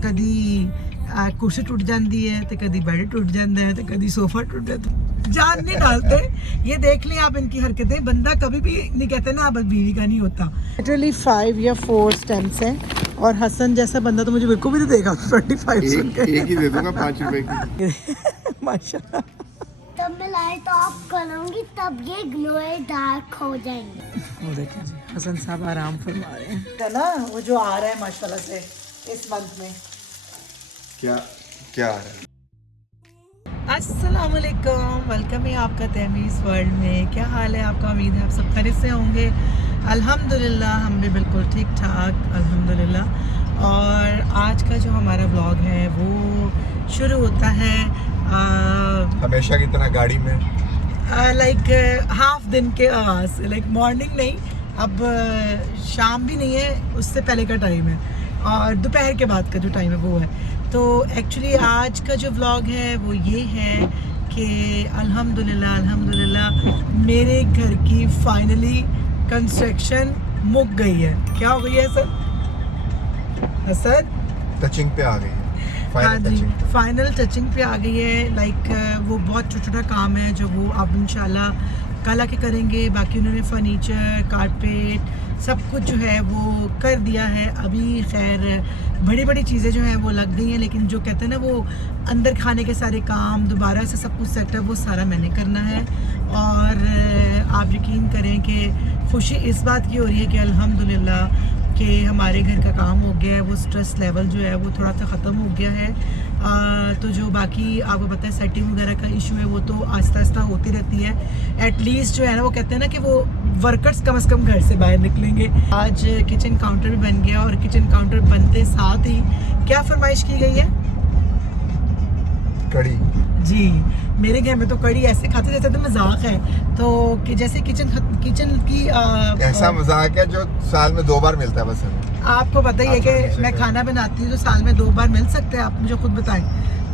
कदी कुर्सी टूट जाती है तो कदी बेड टूट जाता है तो कदी सोफा टूट जाता है। जान नहीं डालते। ये देख लें आप इनकी हरकतें। बंदा कभी भी नहीं कहते ना अब बीवी का नहीं होता। लिटरली 5 या 4 स्टेम्प्स हैं और हसन जैसा बंदा तो मुझे बिल्कुल भी नहीं देगा 25 सुन के। एक ही दे दूंगा 5 रुपए की। माशाल्लाह। तब मैं लाइट ऑफ करूंगी तब ये ग्लो डार्क हो जाएंगे। वो देखिए जी हसन साहब आराम फरमा रहे हैं है ना। वो जो आ रहा है माशाल्लाह से इस मंथ में। क्या क्या आ रहा है? अस्सलाम वालेकुम, वेलकम है आपका तहमीज़ वर्ल्ड में। क्या हाल है आपका? उम्मीद है आप सब खैरियत से होंगे। अल्हम्दुलिल्लाह हम भी बिल्कुल ठीक ठाक अल्हम्दुलिल्लाह। और आज का जो हमारा व्लॉग है वो शुरू होता है हमेशा की तरह गाड़ी में लाइक हाफ दिन के आवाज़, लाइक मॉर्निंग नहीं, अब शाम भी नहीं है, उससे पहले का टाइम है और दोपहर के बाद का जो टाइम है वो है। तो एक्चुअली आज का जो व्लॉग है वो ये है कि अल्हम्दुलिल्लाह मेरे घर की फाइनली कंस्ट्रक्शन मुक गई है। क्या हो गई है सर? हसन टचिंग पे आ गई है। हाँ जी, टचिंग। फाइनल टचिंग पे आ गई है। लाइक वो बहुत छोटा छोटा काम है जो वो अब इंशाल्लाह कल आके करेंगे। बाकी उन्होंने फर्नीचर, कारपेट सब कुछ जो है वो कर दिया है। अभी खैर बड़ी बड़ी चीज़ें जो हैं वो लग गई हैं, लेकिन जो कहते हैं ना वो अंदर खाने के सारे काम दोबारा से सब कुछ सेटअप वो सारा मैंने करना है। और आप यकीन करें कि खुशी इस बात की हो रही है कि अल्हम्दुलिल्लाह कि हमारे घर का काम हो गया है। वो स्ट्रेस लेवल जो है वो थोड़ा सा ख़त्म हो गया है। तो जो बाकी आपको पता है सेटिंग वगैरह का इशू है वो तो आहिस्ता आहिस्ता होती रहती है। एटलीस्ट जो है ना वो कहते हैं ना कि वो वर्कर्स कम से कम घर से बाहर निकलेंगे। आज किचन काउंटर भी बन गया और किचन काउंटर बनते साथ ही क्या फरमाइश की गई है? कड़ी। जी, मेरे घर में तो कड़ी ऐसे खाते जैसे तो मजाक है। तो कि जैसे किचन की ऐसा मजाक है जो साल में 2 बार मिलता है बस हमें। आपको पता ही है कि मैं खाना बनाती हूँ तो साल में 2 बार मिल सकते हैं। आप मुझे खुद बताएं।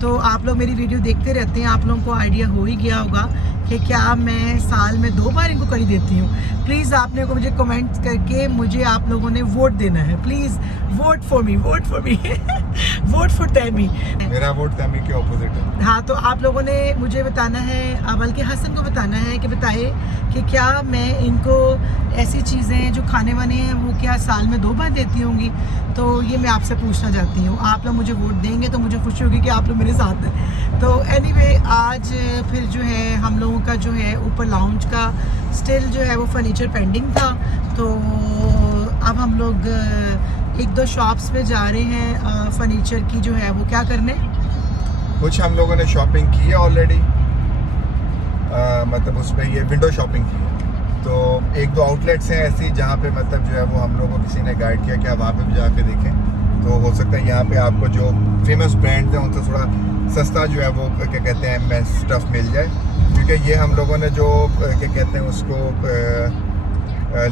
तो आप लोग मेरी वीडियो देखते रहते हैं, आप लोगों को आइडिया हो ही गया होगा कि क्या मैं साल में 2 बार इनको कड़ी देती हूँ। प्लीज़ आपने को मुझे कमेंट करके मुझे आप लोगों ने वोट देना है। Please vote for me vote for तैमी। मेरा वोट तैमी के ऑपोजिट है। हाँ, तो आप लोगों ने मुझे बताना है, बल्कि हसन को बताना है कि बताए कि क्या मैं इनको ऐसी चीज़ें जो खाने वाने हैं वो क्या साल में 2 बार देती होंगी। तो ये मैं आपसे पूछना चाहती हूँ। आप लोग मुझे वोट देंगे तो मुझे खुशी होगी कि आप लोग मेरे साथ हैं। तो एनीवे आज फिर जो है हम लोगों का जो है ऊपर लाउंज का स्टिल जो है वो फर्नीचर पेंडिंग था। तो अब हम लोग 1-2 शॉप्स पे जा रहे हैं फर्नीचर की जो है वो क्या करने। कुछ हम लोगों ने शॉपिंग की है ऑलरेडी, मतलब उसमें ये विंडो शॉपिंग की है। तो 1-2 आउटलेट्स हैं ऐसी जहाँ पे मतलब जो है वो हम लोगों को किसी ने गाइड किया कि आप वहाँ पे भी जाके देखें। तो हो सकता है यहाँ पे आपको जो फेमस ब्रांड्स हैं उनसे थोड़ा सस्ता जो है वो क्या कहते हैं मैं स्टफ़ मिल जाए। क्योंकि ये हम लोगों ने जो क्या कहते हैं उसको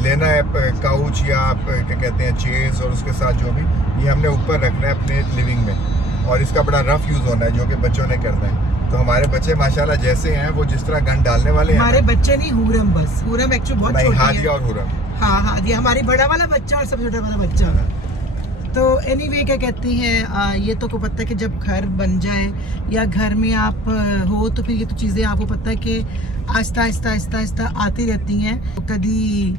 लेना है काउच या क्या कहते हैं चेयर्स और उसके साथ जो भी ये हमने ऊपर रखना है अपने लिविंग में। और इसका बड़ा रफ़ यूज़ होना है जो कि बच्चों ने करना है। तो हमारे बच्चे माशाल्लाह जैसे हैं वो जिस तरह गन डालने वाले हैं। हमारे बच्चे नहीं, हुरम बस। हुरम एक्चुअली बहुत छोटी है। हादिया और हुरम। हाँ, हादिया हमारी बड़ा वाला बच्चा और सबसे छोटा वाला बच्चा। तो एनीवे क्या कहती हैं ये तो को पता है कि जब घर बन जाए या घर में आप हो तो फिर ये तो चीज़ें आपको पता है कि आहिस्ता आहिस्ता आती रहती हैं। तो कभी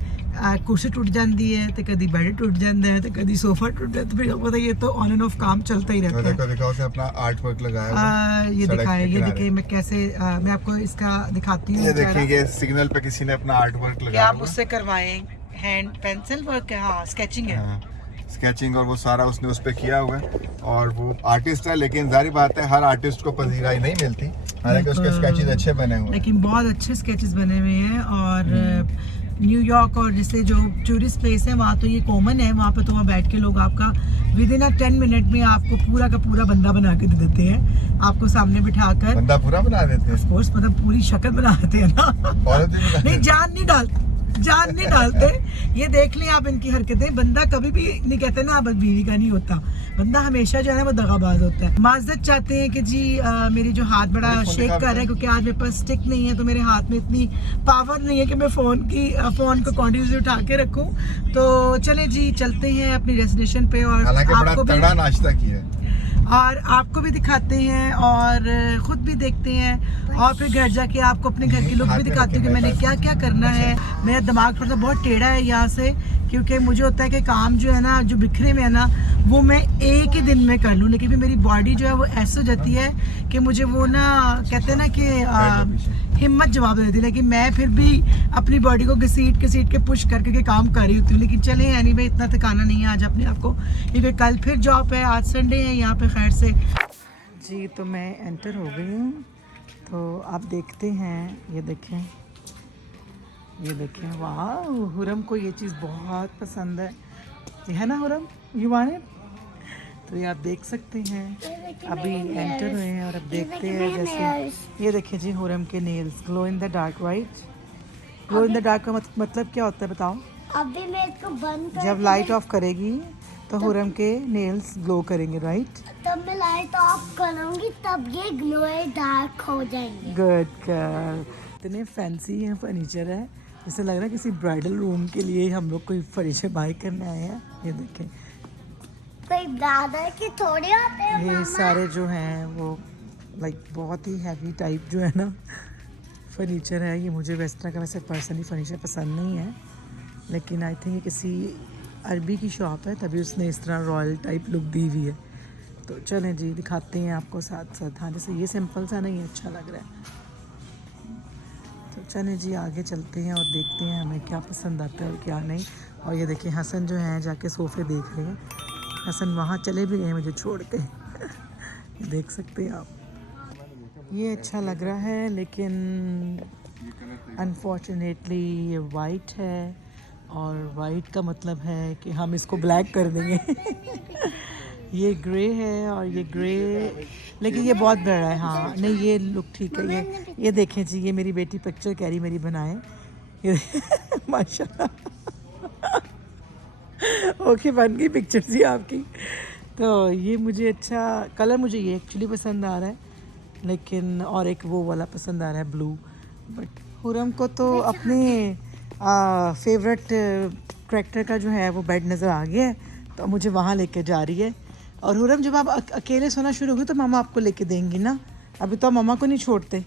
कुर्सी टूट जाती है तो कभी बेड टूट जाता है तो कभी सोफा टूट जाता है। तो फिर आपको पता है ये तो ऑन एंड ऑफ काम चलता ही रहता है। देखो उसने अपना आर्ट वर्क लगाया है। ये दिखाए, ये देखिए मैं कैसे मैं आपको इसका दिखाती हूँ। ये देखिए सिग्नल पे किसी ने अपना आर्ट वर्क लगाया। क्या आप उससे करवाएं? हैंड पेंसिल वर्क है? हाँ, स्केचिंग है। स्केचिंग और वो सारा उसने उस पर किया हुआ है। और वो आर्टिस्ट है, लेकिन जाहिर बात है हर आर्टिस्ट को पजीराई नहीं मिलती। हालांकि उसके स्केचेस अच्छे बने हुए हैं, लेकिन बहुत अच्छे स्केचेस बने हुए हैं। और न्यूयॉर्क और जैसे जो टूरिस्ट प्लेस है वहाँ तो ये कॉमन है। वहाँ पे तो वहाँ बैठ के लोग आपका विद इन 10 मिनट में आपको पूरा का पूरा बंदा बना के दे देते हैं। आपको सामने बिठाकर बंदा पूरा बना देते हैं। ऑफ कोर्स, मतलब पूरी शक्ल बना देते हैं ना। नहीं, जान नहीं डालते। ये देख लें आप इनकी हरकतें। बंदा कभी भी नहीं कहते ना अब बीवी का नहीं होता, बंदा हमेशा जो है ना वो दगाबाज होता है। माजरत चाहते हैं कि जी मेरी जो हाथ बड़ा शेक कर रहा है क्योंकि आज मेरे पास स्टिक नहीं है, तो मेरे हाथ में इतनी पावर नहीं है कि मैं फ़ोन को कंटिन्यूसली उठा के रखूं। तो चले जी चलते हैं अपनी डेस्टिनेशन पे और आपको भी नाश्ता किया और आपको भी दिखाते हैं और ख़ुद भी देखते हैं और फिर घर जाके आपको अपने घर के लोग भी दिखाते हैं कि मैंने क्या क्या करना है। मेरा दिमाग थोड़ा सा बहुत टेढ़ा है यहाँ से, क्योंकि मुझे होता है कि काम जो है ना जो बिखरे में है ना वो मैं एक ही दिन में कर लूँ, लेकिन फिर मेरी बॉडी जो है वो ऐसे हो जाती है कि मुझे वो ना कहते हैं ना कि हिम्मत जवाब देती है। लेकिन मैं फिर भी अपनी बॉडी को घसीट के पुश करके काम कर रही होती हूँ। लेकिन चले एनीवे इतना थकाना नहीं है आज अपने आप को, क्योंकि कल फिर जॉब है, आज संडे है यहाँ पे खैर से जी। तो मैं एंटर हो गई हूँ, तो आप देखते हैं, ये देखें वाह हुरम को ये चीज़ बहुत पसंद है ना हुरम, यू वांट इट? तो ये आप देख सकते हैं अभी एंटर हुए हैं और अब देखते हैं जैसे ये देखिए जी हुरम के nails glow in the dark. Right, glow in the dark का मतलब क्या होता है बताओ? अभी मैं इसको बंद कर जब लाइट ऑफ करेगी तो हुरम के नेल्स ग्लो करेंगे। राइट, तब मैं लाइट ऑफ करूंगी तब ये ग्लो डार्क हो जाएंगे। Good girl. इतने फैंसी हैं फर्नीचर है, जैसे लग रहा है किसी ब्राइडल रूम के लिए हम लोग कोई फर्नीचर बाय करने आए हैं। ये देखें कोई ब्रादर के थोड़े होते हैं ये मामा। सारे जो हैं वो लाइक बहुत ही हैवी टाइप जो है ना फर्नीचर है। ये मुझे वेस्ट तरह का वैसे पर्सनली फर्नीचर पसंद नहीं है, लेकिन आई थिंक ये किसी अरबी की शॉप है तभी उसने इस तरह रॉयल टाइप लुक दी हुई है। तो चलें जी दिखाते हैं आपको साथ साथ। हाँ जैसे ये सिंपल सा नहीं अच्छा लग रहा है, तो चलें जी आगे चलते हैं और देखते हैं हमें क्या पसंद आता है और क्या नहीं। और ये देखिए हसन जो है जाके सोफ़े देख रहे हैं। हसन वहाँ चले भी गए मुझे छोड़ के ये देख सकते हैं आप। ये अच्छा लग रहा है लेकिन अनफॉर्चुनेटली ये वाइट है और वाइट का मतलब है कि हम इसको ब्लैक कर देंगे ये ग्रे है और ये ग्रे, लेकिन ये बहुत बड़ा है। हाँ नहीं ये लुक ठीक है। ये देखें जी ये मेरी बेटी पिक्चर कैरी मेरी बनाए ये माशाल्लाह ओके बन गई पिक्चर जी आपकी। तो ये मुझे अच्छा कलर, मुझे ये एक्चुअली पसंद आ रहा है, लेकिन और एक वो वाला पसंद आ रहा है ब्लू। बट हुरम को तो अपने फेवरेट करैक्टर का जो है वो बेड नज़र आ गया है, तो मुझे वहाँ लेके जा रही है। और हुरम जब आप अकेले सोना शुरू होगी तो मामा आपको लेके देंगी ना, अभी तो मामा को नहीं छोड़ते।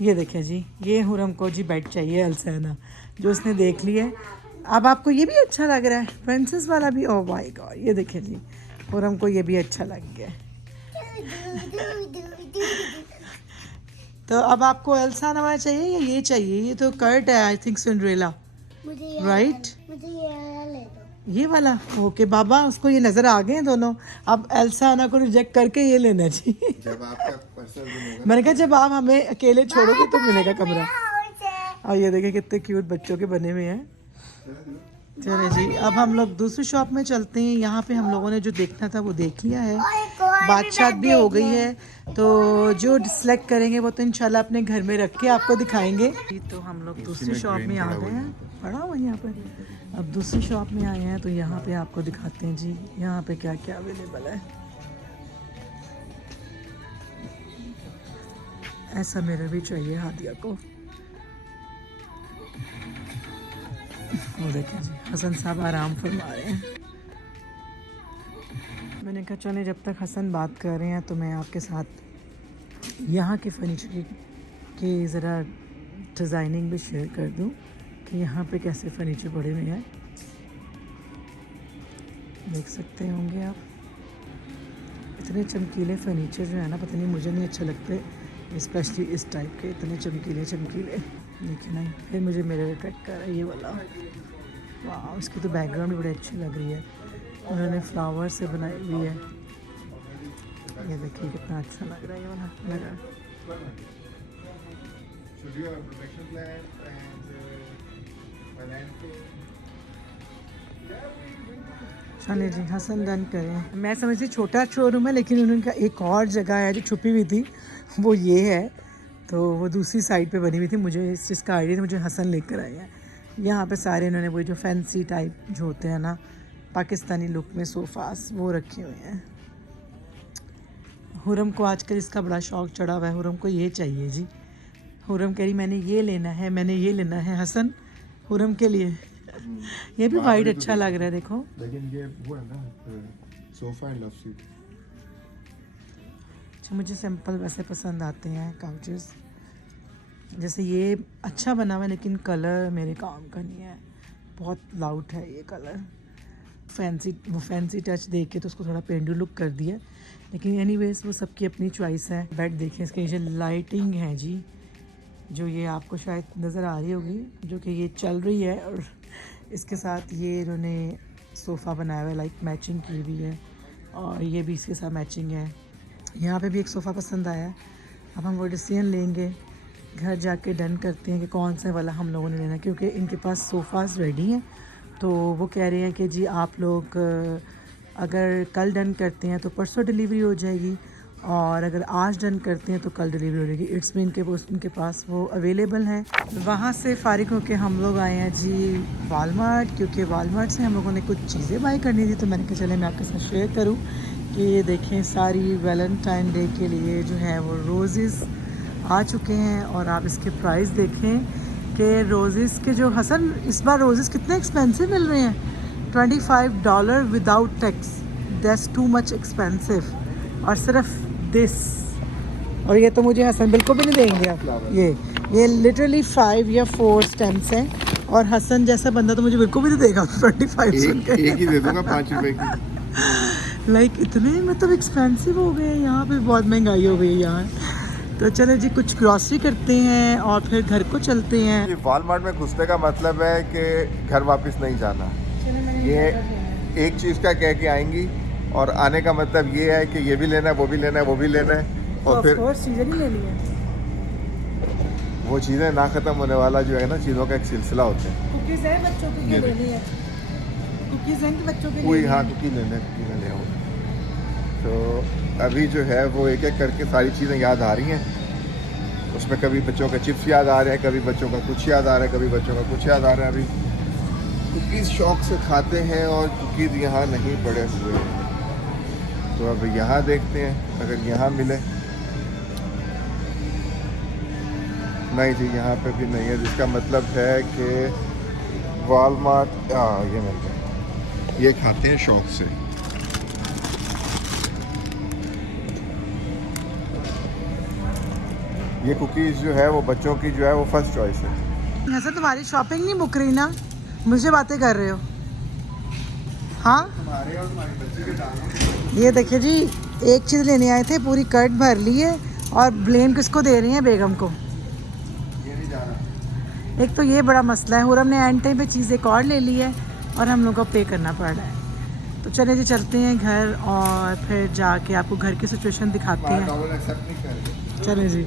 ये देखें जी ये हुरम को जी बेड चाहिए अलसैना जो उसने देख लिया है। अब आपको ये भी अच्छा लग रहा है प्रिंसेस वाला भी? ओह माय गॉड, ये देखें जी हुरम को ये भी अच्छा लग गया। तो अब आपको एल्सा वाला चाहिए या ये चाहिए? ये तो कर्ट है आई थिंक सिंड्रेला, राइट? मुझे ये वाला ले दो। ये वाला ओके बाबा, उसको ये नज़र आ गए हैं दोनों। अब एल्सा को रिजेक्ट करके ये लेना चाहिए जब आपका पर्सनल रूम होगा। मैंने कहा जब आप हमें अकेले छोड़ोगे तो मिलेगा कमरा। और ये देखें कितने क्यूट बच्चों के बने हुए हैं। चले जी अब हम लोग दूसरी शॉप में चलते हैं। यहाँ पे हम लोगों ने जो देखना था वो देख लिया है, बादशाह भी हो गई है, तो जो सिलेक्ट करेंगे वो तो इंशाल्लाह अपने घर में रख के आपको दिखाएंगे। तो हम लोग दूसरी शॉप में आ गए हैं, पड़ा हुआ यहाँ पे। अब दूसरी शॉप में आए हैं तो यहाँ पे आपको दिखाते हैं जी यहाँ पे क्या क्या अवेलेबल है। ऐसा मिरर भी चाहिए हादिया को। वो देखें जी हसन साहब आराम फरमा रहे हैं। मैंने कहा चले जब तक हसन बात कर रहे हैं तो मैं आपके साथ यहाँ के फर्नीचर की ज़रा डिज़ाइनिंग भी शेयर कर दूँ कि यहाँ पे कैसे फर्नीचर पड़े हुए हैं। देख सकते होंगे आप इतने चमकीले फर्नीचर जो है ना, पता नहीं मुझे नहीं अच्छे लगते स्पेशली इस टाइप के, इतने चमकीले। लेकिन नहीं फिर मुझे मेरे अट्रैक्ट कर रहा है ये वाला। वाह इसकी तो बैकग्राउंड भी बड़ी अच्छी लग रही है, उन्होंने फ्लावर से बनाई हुई है। ये देखिए कितना अच्छा लग रहा है ये वाला लगा। चलिए जी हसन डन करें। मैं समझती छोटा शोरूम है लेकिन उनका एक और जगह है जो छुपी हुई थी, वो ये है। तो वो दूसरी साइड पे बनी हुई थी, मुझे इस चीज़ का आइडिया था, मुझे हसन लेकर आए हैं। यहाँ पे सारे इन्होंने वो जो फैंसी टाइप जो होते हैं ना पाकिस्तानी लुक में सोफ़ास वो रखे हुए हैं। हुरम को आजकल इसका बड़ा शौक चढ़ा हुआ है, हुरम को ये चाहिए जी। हुरम कह रही मैंने ये लेना है, मैंने ये लेना है। हसन हुरम के लिए ये भी वाइट अच्छा लग रहा है देखो। लेकिन ये वो है ना सोफा एंड लव सीट। अच्छा मुझे सिंपल वैसे पसंद आते हैं काउचेस, जैसे ये अच्छा बना हुआ है लेकिन कलर मेरे काम का नहीं है, बहुत लाउड है ये कलर। फैंसी टच देख के तो उसको थोड़ा पेंडू लुक कर दिया, लेकिन एनीवेज वो सबकी अपनी चॉइस है। बेड देखें, इसके नीचे लाइटिंग है जी, जो ये आपको शायद नज़र आ रही होगी, जो कि ये चल रही है। और इसके साथ ये इन्होंने सोफ़ा बनाया हुआ है, लाइक मैचिंग की हुई है, और ये भी इसके साथ मैचिंग है। यहाँ पे भी एक सोफ़ा पसंद आया है, अब हम वो डिसीजन लेंगे, घर जाके डन करते हैं कि कौन सा वाला हम लोगों ने लेना है, क्योंकि इनके पास सोफ़ाज़ रेडी हैं। तो वो कह रहे हैं कि जी आप लोग अगर कल डन करते हैं तो परसों डिलीवरी हो जाएगी, और अगर आज डन करते हैं तो कल डिलीवरी हो जाएगी। इट्स मीन के वो उनके पास वो अवेलेबल हैं। वहाँ से फ़ारिग होकर हम लोग आए हैं जी वालमार्ट, क्योंकि वालमार्ट से हम लोगों ने कुछ चीज़ें बाई करनी थी। तो मैंने कहा चले मैं आपके साथ शेयर करूँ कि ये देखें सारी वैलेंटाइन डे के लिए जो है वो रोज़ेज़ आ चुके हैं, और आप इसके प्राइस देखें कि रोज़ेज़ के जो हसन इस बार रोज़ेज़ कितने एक्सपेंसिव मिल रहे हैं, $25 without tax, that's too much expensive. और सिर्फ दिस, और ये तो मुझे हसन बिल्कुल भी नहीं देंगे आप, ये लिटरली 5 या 4 स्टेम्प्स हैं, और हसन जैसा बंदा तो मुझे बिल्कुल भी नहीं देगा 25 सुन के। एक ही दे दूंगा 5 रुपए की। लाइक इतने मतलब एक्सपेंसिव हो गए हैं यहाँ पे, बहुत महंगाई हो गई है यहाँ। तो चलो जी कुछ ग्रॉसरी करते हैं और फिर घर को चलते हैं। ये वॉलमार्ट में घुसने का मतलब है कि घर वापस नहीं जाना। ये एक चीज़ का कह के आएंगी, और आने का मतलब ये है कि ये भी लेना है, वो भी लेना है, वो भी लेना है, और फिर चीज़ें नहीं लेनी है, वो चीज़ें ना ख़त्म होने वाला जो है ना चीज़ों का एक सिलसिला होता है। कुकीज़ है बच्चों के लिए लेनी है, कुकीज़ हैं कि बच्चों के लिए? कोई हाँ कुकी लेना है, कुकी ले आओ। तो अभी जो है वो एक एक करके सारी चीज़ें याद आ रही हैं। उसमें कभी बच्चों का चिप्स याद आ रहे हैं, कभी बच्चों का कुछ याद आ रहा है, कभी बच्चों का कुछ याद आ रहा है। अभी कुकीज़ शौक से खाते हैं और कुकीज़ यहाँ नहीं पड़े हुए हैं, तो अब यहाँ देखते हैं अगर यहाँ मिले। नहीं जी यहाँ पे भी नहीं है, जिसका मतलब है कि वॉलमार्ट ये मिल गया, ये खाते हैं शौक से। ये कुकीज़ जो है वो बच्चों की जो है वो फर्स्ट चॉइस है। ऐसा तुम्हारी शॉपिंग नहीं मुक रही ना, मुझे बातें कर रहे हो? हाँ हमारे और तुम्हारी बच्ची के दाम। ये देखिए जी, एक चीज़ लेने आए थे, पूरी कर्ट भर ली है, और ब्लेम किसको दे रही हैं? बेगम को। ये नहीं जाना। एक तो ये बड़ा मसला है, हुरम ने एंड टाइम पे चीज़ एक और ले ली है और हम लोग को पे करना पड़ रहा है। तो चले जी चलते हैं घर, और फिर जाके आपको घर की सिचुएशन दिखाते हैं। चले जी।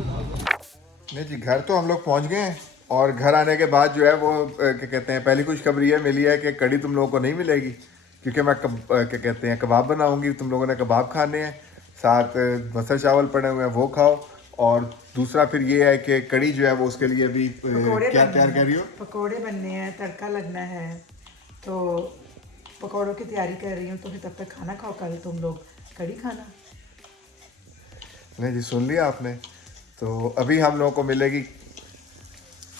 नहीं जी घर तो हम लोग पहुंच गए हैं, और घर आने के बाद जो है वो क्या कहते हैं पहली खुशखबरी ये मिली है कि कड़ी तुम लोगों को नहीं मिलेगी, क्योंकि मैं क्या कहते हैं कबाब बनाऊंगी, तुम लोगों ने कबाब खाने हैं, साथ मसल चावल पड़े हुए हैं वो खाओ। और दूसरा फिर ये है कि कड़ी जो है वो उसके लिए भी क्या तैयार कर रही हो? पकोड़े बनने हैं, तड़का लगना है, तो पकोड़ों की तैयारी कर रही हूँ। तो फिर तब तक खाना खाओ, कल तुम लोग कड़ी खाना। नहीं जी सुन लिया आपने। तो अभी हम लोगों को मिलेगी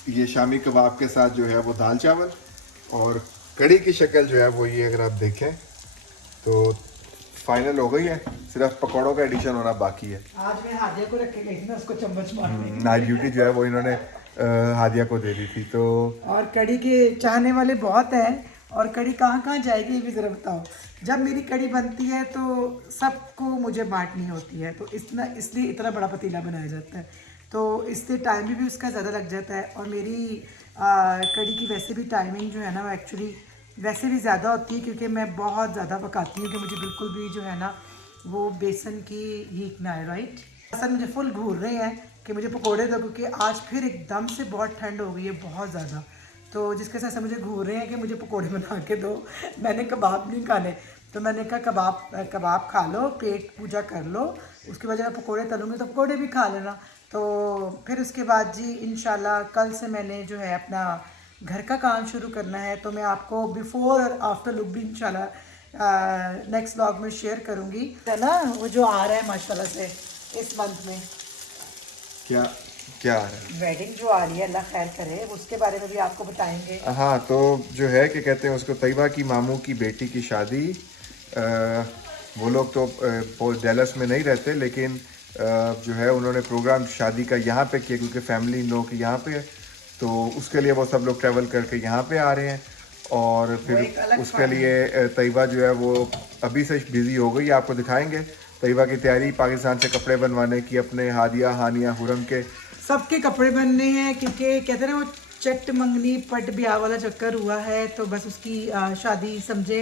ये शामी कबाब के साथ जो है वो दाल चावल, और कड़ी की शक्ल जो है वो ये अगर आप देखें तो फाइनल हो गई है, सिर्फ पकौड़ों का एडिशन होना बाकी है। आज मैं हादिया को रख के गई थी ना, उसको चम्मच मारने। नाइट ड्यूटी जो है वो इन्होंने हादिया को दे दी थी। तो और कड़ी के चाहने वाले बहुत हैं, और कड़ी कहाँ कहाँ जाएगी ये भी ज़रा बताओ। जब मेरी कड़ी बनती है तो सबको मुझे बांटनी होती है, तो इसलिए इतना बड़ा पतीला बनाया जाता है, तो इससे टाइम भी उसका ज़्यादा लग जाता है। और मेरी कड़ी की वैसे भी टाइमिंग जो है ना वो एक्चुअली वैसे भी ज़्यादा होती है, क्योंकि मैं बहुत ज़्यादा पकाती हूँ कि मुझे बिल्कुल भी जो है ना वो बेसन की हीट ना आए। राइट, असल मुझे फुल घूर रहे हैं कि मुझे पकोड़े दो, क्योंकि आज फिर एकदम से बहुत ठंड हो गई है, बहुत ज़्यादा। तो जिसके साथ मुझे घूर रहे हैं कि मुझे पकोड़े बना के दो, मैंने कबाब नहीं खाने, तो मैंने कहा कबाब खा लो, पेट पूजा कर लो, उसके बाद जब पकोड़े तलूँगी तो पकोड़े भी खा लेना। तो फिर उसके बाद जी इंशाल्लाह कल से मैंने जो है अपना घर का काम शुरू करना है, तो मैं आपको बिफोर और आफ्टर लुक भी इंशाल्लाह नेक्स्ट व्लॉग में शेयर करूँगी, है ना। वो जो आ रहा है माशाल्लाह से इस मंथ में क्या क्या आ रहा है? वेडिंग जो आ रही है, अल्लाह खैर करे, उसके बारे में भी आपको बताएंगे। हाँ, तो जो है कि कहते हैं उसको, तैयबा की मामू की बेटी की शादी, वो लोग तो डेलस में नहीं रहते, लेकिन जो है उन्होंने प्रोग्राम शादी का यहाँ पे किया, क्योंकि फैमिली इन लोगों की यहाँ पे है, तो उसके लिए वो सब लोग ट्रैवल करके यहाँ पे आ रहे हैं। और एक फिर अलग उसके फन लिए तैयबा जो है वो अभी से बिज़ी हो गई, आपको दिखाएंगे तैयबा की तैयारी पाकिस्तान से कपड़े बनवाने की, अपने हादिया हानिया हुरम के सबके कपड़े बनने हैं, क्योंकि कहते हैं ना वो चट मंगनी पट ब्याह वाला चक्कर हुआ है, तो बस उसकी शादी समझे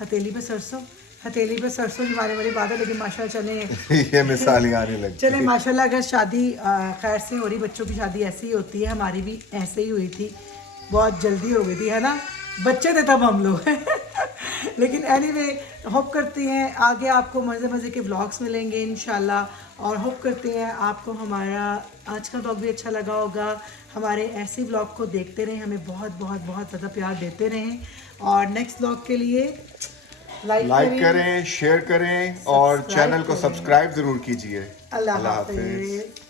हथेली पे सरसों, हथेली पे सरसों जुबाने वाली बात है, लेकिन माशाल्लाह चले ये मिसाल आने लगी। चले माशाल्लाह। अगर शादी खैर से हो रही, बच्चों की शादी ऐसी ही होती है, हमारी भी ऐसे ही हुई थी, बहुत जल्दी हो गई थी, है ना, बच्चे थे तब हम लोग लेकिन एनीवे होप करते हैं आगे आपको मज़े मज़े के व्लॉग्स मिलेंगे इंशाल्लाह, और होप करते हैं आपको हमारा आज का व्लॉग भी अच्छा लगा होगा। हमारे ऐसे व्लॉग को देखते रहें, हमें बहुत बहुत बहुत ज़्यादा प्यार देते रहें, और नेक्स्ट व्लॉग के लिए लाइक करें, शेयर करें और चैनल को सब्सक्राइब ज़रूर कीजिए। अल्लाह हाफ़िज़।